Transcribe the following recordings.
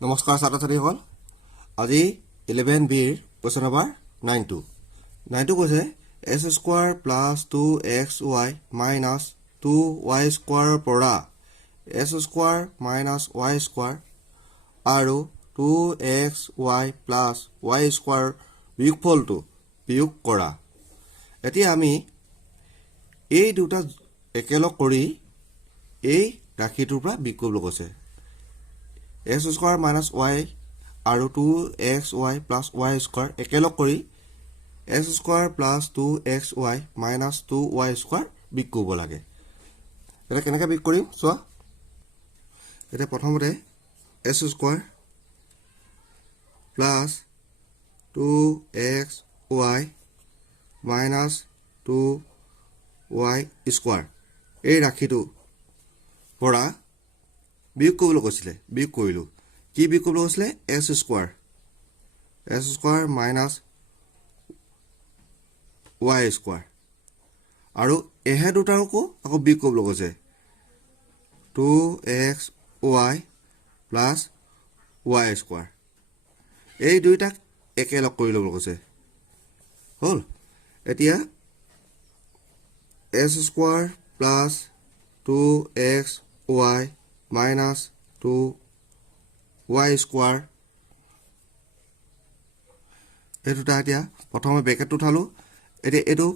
নমস্কাৰ ছাত্ৰ ছাত্ৰীসকল আজি 11B ৰ কোৱেশ্চন নম্বৰ 9টো কৈছে x square plus 2xy minus 2y স্কয়াৰৰ পৰা x square minus y square আৰু 2xy প্লাস y স্কয়াৰ বিয়োগফলটো বিয়োগ কৰা। এতিয়া আমি এই দুটা একেলগ কৰি এই ৰাশিটোৰ পৰা বিয়োগ কৰিব কৈছে। x স্কয়াৰ মাইনাস y আৰু 2xy প্লাস y স্কয়াৰ একেলগ কৰি x square plus 2xy minus 2y square বিয়োগ কৰিব লাগে। এটা কেনেকৈ বিয়োগ কৰিম চোৱা। এটা প্ৰথমতে x square plus 2xy minus 2y square এই ৰাশিটো পৰা বিয়োগ কৰিবলৈ কৈছিলে। বিয়োগ কৰিলো। কি বিয়োগ কৰিবলৈ কৈছিলে? x square minus y square আৰু এহে দুটাকো আকৌ বিয়োগ কৰিবলৈ কৈছে। 2xy প্লাস y স্কয়াৰ এই দুইটাক একেলগ কৰি ল'বলৈ কৈছে। হ'ল। এতিয়া x square plus 2xy minus 2y square এই দুটা এতিয়া প্ৰথমে ব্ৰেকেট উঠালো। এতিয়া এইটো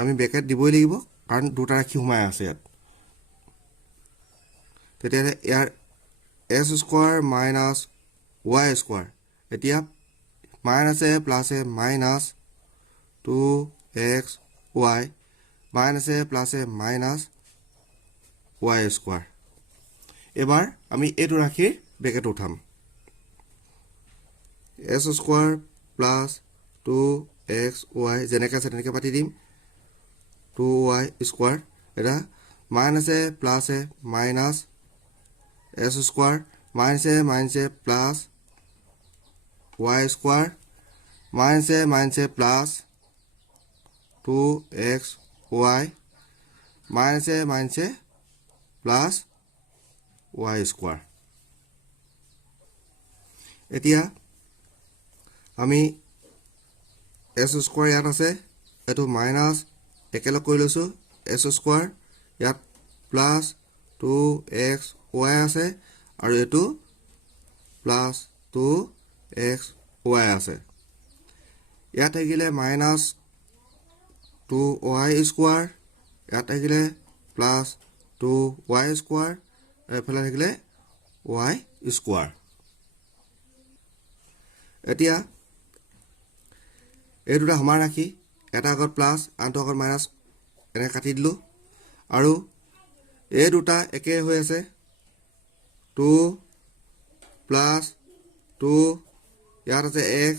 আমি ব্ৰেকেট দিবই লাগিব কাৰণ দুটা ৰাশি সোমাই আছে ইয়াত। তেতিয়া ইয়াৰ x square minus y square এতিয়া মাইনাসে প্লাসে মাইনাস 2xy মাইনাসে প্লাসে মাইনাস y স্কয়াৰ। এবাৰ আমি এইটো ৰাশিৰ ব্ৰেকেট উঠাম। x স্কয়াৰ প্লাস 2xy যেনেকৈ আছে তেনেকৈ পাতি দিম। 2y স্কয়াৰ এটা মাইনাসে প্লাসে মাইনাস x স্কয়াৰ মাইনাসে মাইনাসে প্লাস y স্কয়াৰ মাইনাসে মাইনাসে প্লাস 2xy মাইনাসে মাইনাসে প্লাস y স্কয়াৰ। এতিয়া আমি x স্কয়াৰ ইয়াত আছে, এটো মাইনাস একেলগ কৰি লৈছো। x স্কয়াৰ ইয়াত প্লাস 2xy আছে আৰু এটো প্লাস 2xy আছে। ইয়াত থাকিলে মাইনাস 2y স্কয়াৰ, ইয়াত থাকিলে প্লাস 2y স্কয়াৰ, এফালে থাকিলে y স্কয়াৰ। এতিয়া এই দুটা সমান ৰাখি এটা আগত প্লাস আনটো আগত মাইনাস এনে কাটি দিলো আৰু এই দুটা একে হৈ আছে। 2 প্লাস 2 ইয়াত আছে x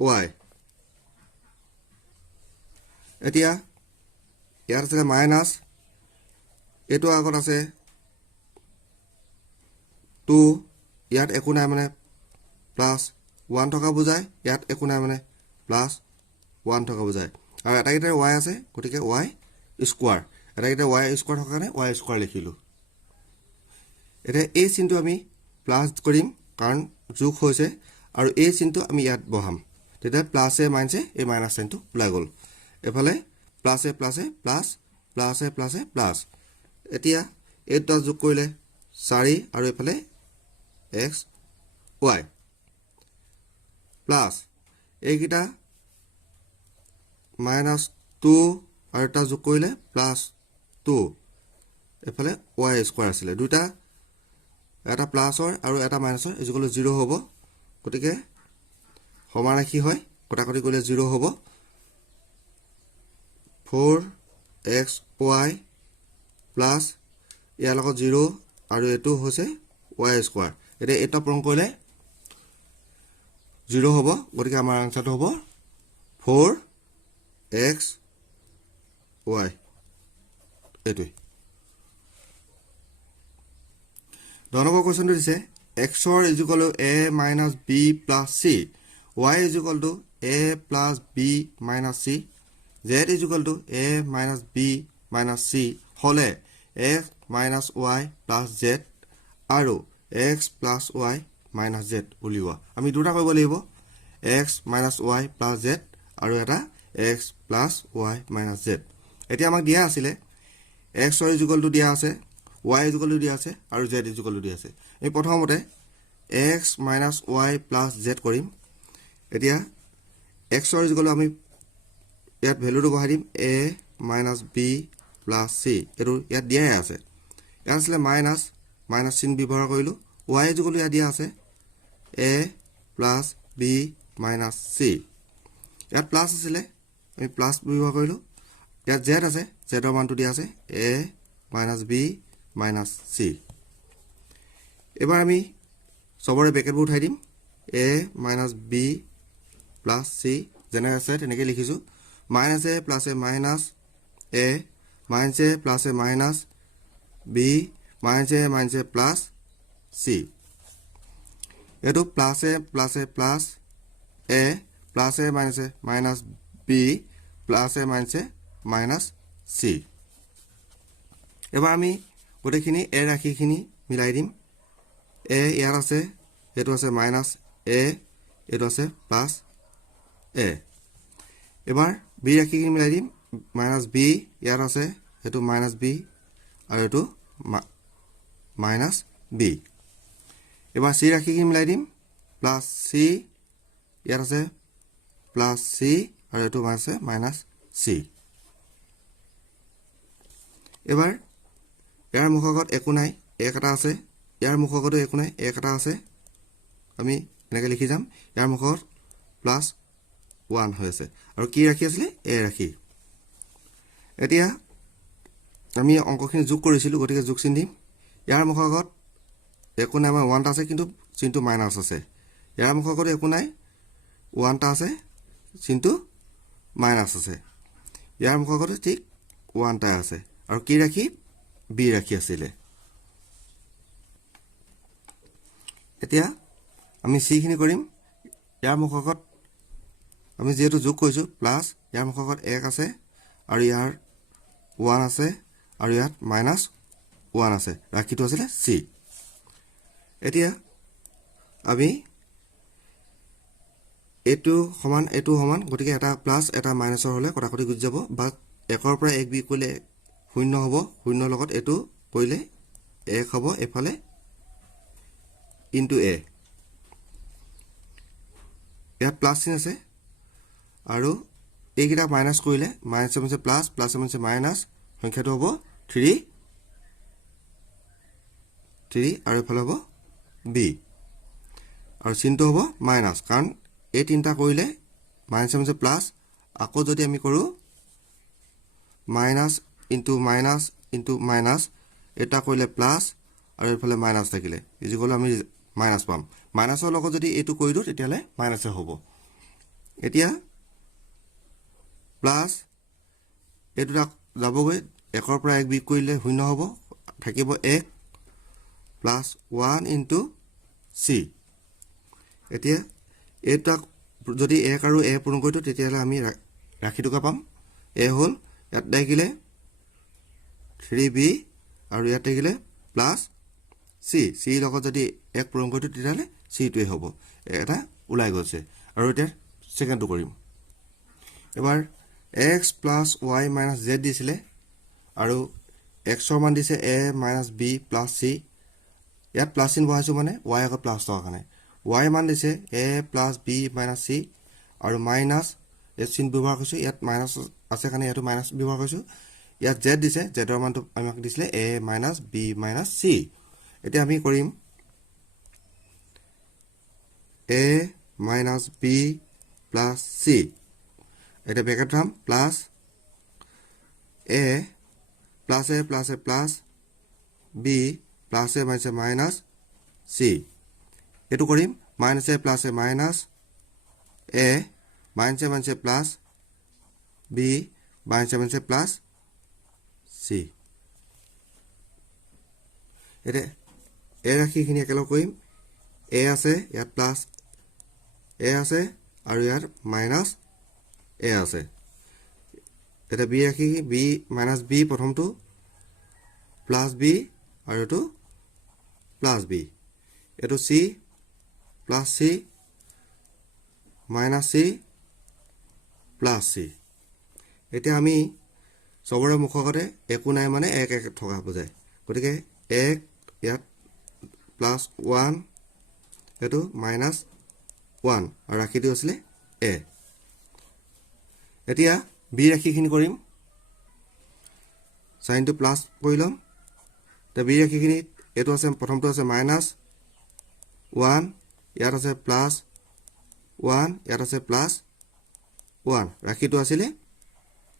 y। এতিয়া ইয়াত আছে মাইনাস এটো আগত আছে 2 ইয়াত একো নাই মানে প্লাস 1 থকা বুজায়, ইয়াত একো নাই মানে প্লাস 1 থকা বুজায় আৰু এটা গিটাৰ y আছে গতিকে y স্কয়াৰ। এটা গিটাৰ y স্কয়াৰ থকা কাৰণে y স্কয়াৰ লিখিলো। এটা এই চিনটো আমি প্লাস কৰিম কাৰণ যোগ হৈছে আৰু এই চিনটো আমি ইয়াত বহাম। তেতিয়া প্লাসে মাইনাসে এই মাইনাস চিনটো ওলাই গ'ল। এফালে প্লাসে প্লাসে প্লাস প্লাসে প্লাসে প্লাস। এতিয়া এই দুটা যোগ কৰিলে 4 আৰু এফালে x y প্লাস এইকিটা মাইনাস 2 আৰু এটা যোগ কৰিলে প্লাস 2 এফালে y স্কয়াৰ আছিল। দুটা এটা প্লাসৰ আৰু এটা মাইনাসৰ ইকুৱেল 0 হ'ব। গতিকে সমান ৰাশি হয়, কটাকটি কৰিলে 0 হ'ব। 4xy প্লাস ইয়াৰ লগত 0 আৰু এটো হৈছে y স্কয়াৰ। এতিয়া এটা পূৰণ কৰিলে 0 হ'ব। গতিকে আমাৰ আনসাৰটো হ'ব 4xy। এটোই দনবৰ কোৱেশ্চনটো দিছে x equal to a minus b plus c, y equal to a plus b minus c, z equal to a minus b minus c হলে x minus y plus z আৰু x plus y minus Z উলিওৱা আমি দুটা কৰিব লাগিব x minus y plus Z আৰু এটা x plus y minus Z এতিয়া আমাক দিয়া আছিলে x ৰ ইকুৱেলটো দিয়া আছে y ইকুৱেলটো দিয়া আছে আৰু z ইকুৱেলটো দিয়া আছে এই প্ৰথমতে x minus y plus Z কৰিম এতিয়া x ৰ ইকুৱেলটো আমি ইয়াত ভ্যালুটো বহাই দিম a minus b plus c এটো ইয়াত দিয়াই আছে ইয়াত আছে মাইনাছ মাইনাছ চিন ব্যৱহাৰ কৰিলো y ইকুৱেলটো ইয়াত দিয়া আছে a plus b minus c ইয়াত প্লাছ আছিল আমি প্লাছ ব্যৱহাৰ কৰিলো ইয়াত z আছে z ৰ মানটো দিয়া আছে a minus b minus c এবাৰ আমি সবৰে ব্ৰেকেটবোৰ উঠাই দিম a minus b plus c যেনে আছে তেনেকৈ লিখিছো minus a plus a minus a minus a plus a minus b minus a minus a plus c এটো plus a plus a plus a plus a minus b plus a minus c এবাৰ আমি গোটেইখিনি a ৰাখিখিনি মিলাই দিম a ইয়াত আছে এটো আছে মাইনাছ a এটো আছে প্লাছ a এবাৰ b ৰাখিখিনি মিলাই দিম মাইনাছ b ইয়াত আছে এটো মাইনাছ b আৰু এটো মাইনাছ b এবাৰ c ৰাখিখিনি মিলাই দিম প্লাছ c ইয়াত আছে প্লাছ c আৰু এটো আছে মাইনাছ c এবাৰ ইয়াৰ মুখগত একো নাই এক এটা আছে ইয়াৰ মুখগত একো নাই এক এটা আছে আমি এনেকৈ লিখি যাম ইয়াৰ মুখত প্লাছ 1 হৈ আছে আৰু কি ৰাখি আছিল a ৰাখি এতিয়া আমি অংকখিনি যোগ কৰিছিলো গতিকে যোগ চিন দিম ইয়াৰ মুখগত একো নাই 1 টা আছে কিন্তু চিনটো মাইনাছ আছে ইয়াৰ মুখগত একো নাই 1 টা আছে চিনটো মাইনাছ আছে ইয়াৰ মুখগত ঠিক 1 টা আছে আৰু কি ৰাখি b ৰাখি আছিল এতিয়া আমি c খিনি কৰিম ইয়াৰ মুখগত আমি যেটো যোগ কৰিছো প্লাছ ইয়াৰ মুখগত 1 আছে আৰু ইয়াৰ 1 আছে আৰু ইয়াত মাইনাছ 1 আছে ৰাখিটো আছিল c এতিয়া আমি এটো সমান গতিকে এটা প্লাছ এটা মাইনাছৰ হলে কটাকটি গুজি যাব বা 1 ৰ পৰা 1 বি কৰিলে 0 হ'ব 0 লগত এটো কৰিলে 1 হ'ব এফালে ইনটু a ইয়াত প্লাছ চিন আছে আৰু এইকিটা মাইনাছ কৰিলে মাইনাছ মানে প্লাছ প্লাছ মানে মাইনাছ সংখ্যাটো হ'ব 3 আৰু এফালে হ'ব b আৰু চিনটো হ'ব মাইনাছ কাৰণ এই তিনটা কৰিলে মাইনাছ মানে প্লাছ আকৌ যদি আমি কৰো মাইনাছ ইনটু মাইনাছ এটা কৰিলে প্লাছ আৰু এফালে মাইনাছ থাকিলে ইজিকল আমি মাইনাছ পাম মাইনাছৰ লগত যদি এটো কৰি দিও তেতিয়ালে মাইনাছে হ'ব এতিয়া প্লাছ এটো যাবগৈ 1 ৰ পৰা 1 বি কৰিলে 0 হ'ব থাকিব 1 প্লাছ 1 ইনটু c এতিয়া এটা যদি 1 আৰু a পূৰণ কৰিতো তেতিয়ালে আমি ৰাখি টুকা পাম a হল ইয়াত দেখিলে 3b আৰু ইয়াত দেখিলে প্লাছ c লগত যদি 1 পূৰণ কৰিতো তেতিয়ালে c টোৱে হ'ব এটা উলাই গৈছে আৰু এতিয়া সেকেন্ডটো কৰিম এবাৰ x plus y minus z দিছিলে আৰু x ৰ মান দিছে a minus b plus c ইয়াত প্লাছ চিন বহাইছো মানে y আগত প্লাছ থকা কাৰণে y মান দিছে a plus b minus c আৰু মাইনাছ s চিন ব্যৱহাৰ কৰিছো ইয়াত মাইনাছ আছে কাৰণে ইয়াতো মাইনাছ ব্যৱহাৰ কৰিছো ইয়াত z দিছে z ৰ মানটো আমাক দিছিলে a minus b minus c এতিয়া আমি কৰিম a minus b plus c এটা bracket Ram plus a plus a plus a plus b plus a minus a minus c এটো কৰিম minus a plus a minus a minus a plus b minus a plus c এতে a ৰাখিখিনি একেলগ কৰিম a আছে ইয়াত plus a আছে আৰু ইয়াৰ minus a আছে এটা b ৰাখি b minus b প্ৰথমটো plus b আৰু এটো plus b এটো c plus c minus c plus c এতিয়া আমি সবৰে মুখতে একো নাই মানে 1 1 থকা বুজায় গতিকে 1 ইয়াত প্লাছ 1 এটো মাইনাছ 1 আৰু ৰাখি দিও আছিল a এতিয়া b ৰাখিখিনি কৰিম সাইন টু প্লাস কৰিলম তে b ৰাখিখিনি এটো আছে প্ৰথমটো আছে মাইনাস 1 ইয়াত আছে প্লাস 1 ইয়াত আছে প্লাস 1 ৰাখিটো আছিল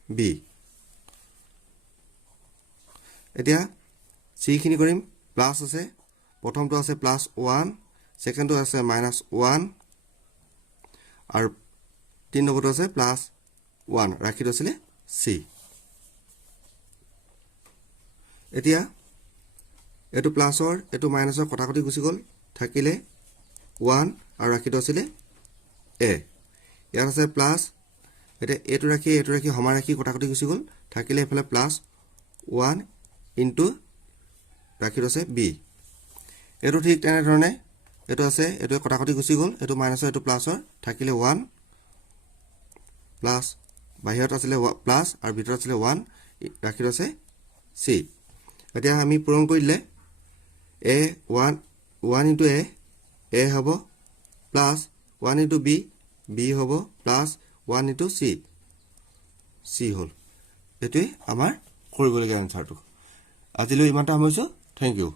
b এতিয়া c খিনি কৰিম প্লাস আছে প্ৰথমটো আছে প্লাস 1 সেকেন্ডটো আছে মাইনাস 1 আৰু তিন নম্বৰটো আছে প্লাস 1 ৰাখিটো আছিল c এতিয়া এটো প্লাসৰ এটো মাইনাসৰ কটাকটি গুছি গল থাকিলে 1 আৰু ৰাখিটো আছিল a ইয়াৰ আছে প্লাস এটা এটো ৰাখি সমান ৰাখি কটাকটি গুছি গল থাকিলে এফালে প্লাস 1 ইনটু ৰাখিটো আছে b এটো ঠিক তেনে ধৰণে এটো আছে এটো কটাকটি গুছি গল এটো মাইনাসৰ এটো প্লাসৰ থাকিলে 1 প্লাস বাহিৰত আছিল প্লাস আৰু ভিতৰত আছিল 1 ৰাখিটো আছে c এতিয়া আমি পূৰণ কৰিলে a 1 into a হ'ব প্লাস 1 into b হ'ব প্লাস 1 into c হল এটোই আমাৰ কৰিবলগীয়া আনসাৰটো আজিলৈ ইমানটা হৈছো থ্যাংক ইউ